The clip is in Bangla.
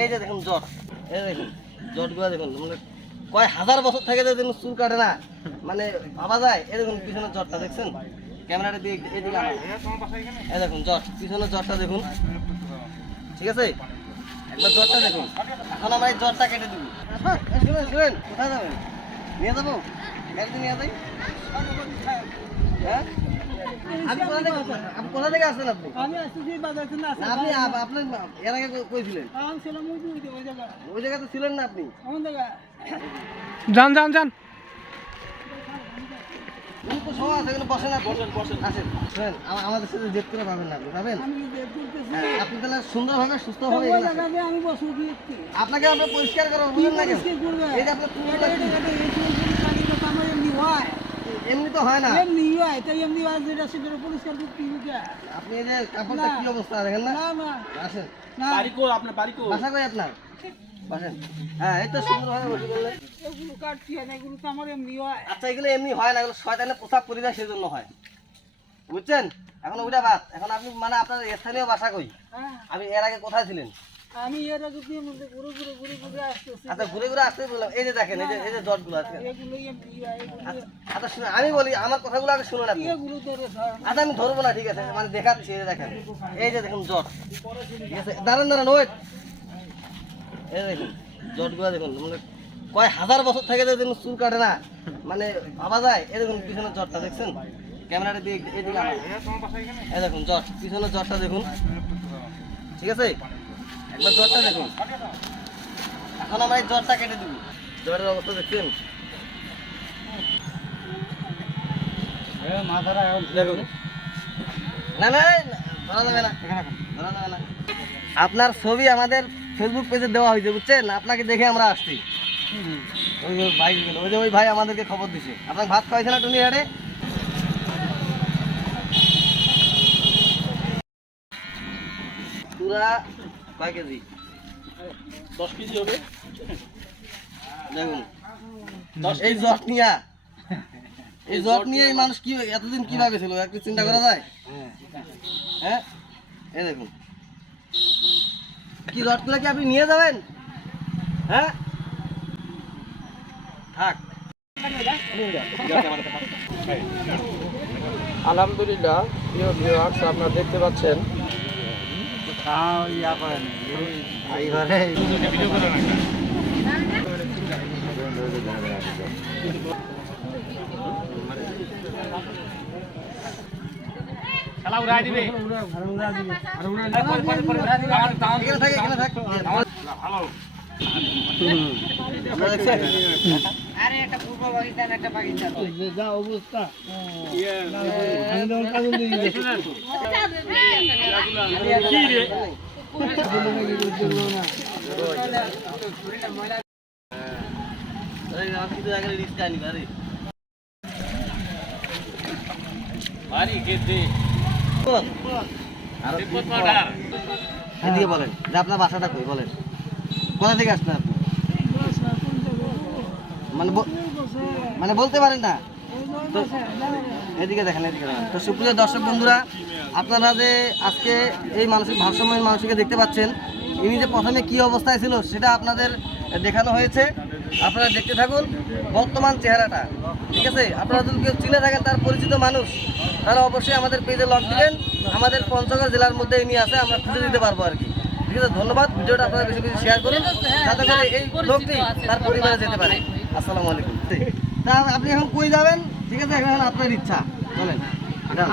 এই যে দেখুন জট এই দেখুন জটগুলো দেখুন মানে কয় হাজার বছর থেকে যে দেখুন চুল কাটে না মানে ভাবা যায়, এই দেখুন পিছনের জটটা দেখছেন? ক্যামেরাটা দিয়ে এদিকে এই দেখুন জট পিছনের জটটা দেখুন। ঠিক আছে? একবার জটটা দেখুন। এখন আমরা এই জটটা কেটে দিব। শুনেন শুনেন, কোথায় যাবেন? নিয়ে যাব? গাড়িতে নিয়ে যাই? হ্যাঁ? আপনি কোথা থেকে আপনি কোথা থেকে আসছেন আপনি আমি আসছি বাজার থেকে না, আপনি আপ- এর আগে কই- কই ছিলেন আমি ছিলাম ওই ওই যে- ওই জায়গাতে ছিলেন না আপনি কোন জায়গায় যান যান যান আমাদের সাথে জেদ করে পাবেন না আপনি পাবেন হ্যাঁ, আপনি তাহলে সুন্দরভাবে সুস্থ হবে আপনাকে আমরা পরিষ্কার করে বুঝেন না কেন কি করবে এই যে আপনার এমনি তো হয় না। এমনি হয় তাই এমনি হয় যেটা সেটা পরিষ্কার করতে আপনি এই যে কাপড়টা কি অবস্থা দেখেন না? না না। আসেন। না। বাসা কই আপনার? বাসেন। হ্যাঁ এই তো সুন্দরভাবে বসে বললেন এগুলো কাটছি না এগুলো তো আমার এমনি হয়। আচ্ছা এগুলো এমনি হয় না এগুলো শয়তানের প্রসাব পরি যায় সেজন্য হয়। বুঝছেন? এখন ওইটা বাদ। এখন আপনি মানে আপনার স্থানীয় বাসা কই? হ্যাঁ। আমি এর আগে কোথায় ছিলেন? আমি এর আগে দিয়ে মধ্যে ঘুরে ঘুরে ঘুরে ঘুরে আসতেছি। আচ্ছা ঘুরে ঘুরে আসতে বললাম। এই যে দেখেন এই যে এই যে জটগুলো আছে। এমনি আচ্ছা আচ্ছা শুনুন আমি বলি আমার কথাগুলো আগে শুনুন আপনি। এগুলো ধরে আচ্ছা আমি ধরবো না ঠিক আছে। মানে দেখাচ্ছি এই যে দেখেন। এই যে দেখুন জট। ঠিক আছে দাঁড়ান দাঁড়ান ওয়েট। এই দেখুন জটগুলো দেখুন মানে কয় হাজার বছর থেকে যে দেখুন চুল কাটে না। মানে ভাবা যায় এই দেখুন পিছনের জটটা দেখছেন? ক্যামেরাটা দিয়ে এদিকে। এই দেখুন জট পিছনের জটটা দেখুন। ঠিক আছে? একবার জটটা দেখুন। এখন আমরা এই জটটা কেটে দিব। জটের অবস্থা দেখছেন? দেখুন। না না না, ধরা যাবে না। ধরা যাবে না। আপনার ছবি আমাদের ফেসবুক পেজে দেওয়া হয়েছে বুঝছেন? আপনাকে দেখে আমরা আসছি। ওই ভাই ওই যে ওই ভাই আমাদেরকে খবর দিছে। আপনার ভাত খাইছে না টুনি হাটে পুরা কয় কেজি? দশ কেজি হবে। দেখুন। এই জট নিয়া। এই জট নিয়ে এই মানুষ কি এতদিন কীভাবে ছিল? একটু চিন্তা করা যায়? হ্যাঁ? এই দেখুন। কি জটগুলো কি আপনি নিয়ে যাবেন? হ্যাঁ? থাক। আলহামদুলিল্লাহ প্রিয় ভিউয়ার্স আপনারা দেখতে পাচ্ছেন এইবারে খেলা উড়াই দিবে। যা অবস্থা। কি রে আরে বলেন যে আপনার বাসাটা কই বলেন। কোথা থেকে আসছেন আপনি? মানে মানে বলতে পারেন না? তো এদিকে দেখেন, এদিকে তো সুপ্রিয় দর্শক বন্ধুরা, আপনারা যে আজকে এই মানসিক ভারসাম্যহীন মানুষকে দেখতে পাচ্ছেন, ইনি যে প্রথমে কি অবস্থায় ছিল সেটা আপনাদের দেখানো হয়েছে। আপনারা দেখতে থাকুন বর্তমান চেহারাটা, ঠিক আছে? আপনারা যদি কেউ চিনে থাকেন তার পরিচিত মানুষ, তারা অবশ্যই আমাদের পেজে লগ দিবেন। আমাদের পঞ্চগড় জেলার মধ্যে ইনি আছে, আমরা খুঁজে দিতে পারব আর কি। ঠিক আছে? ধন্যবাদ। ভিডিওটা আপনারা বেশি বেশি শেয়ার করুন। যাতে করে এই লোকটি তার পরিবারে যেতে পারে। আসসালামু আলাইকুম তা আপনি এখন কই যাবেন ঠিক আছে এখন আপনার ইচ্ছা চলেন এটা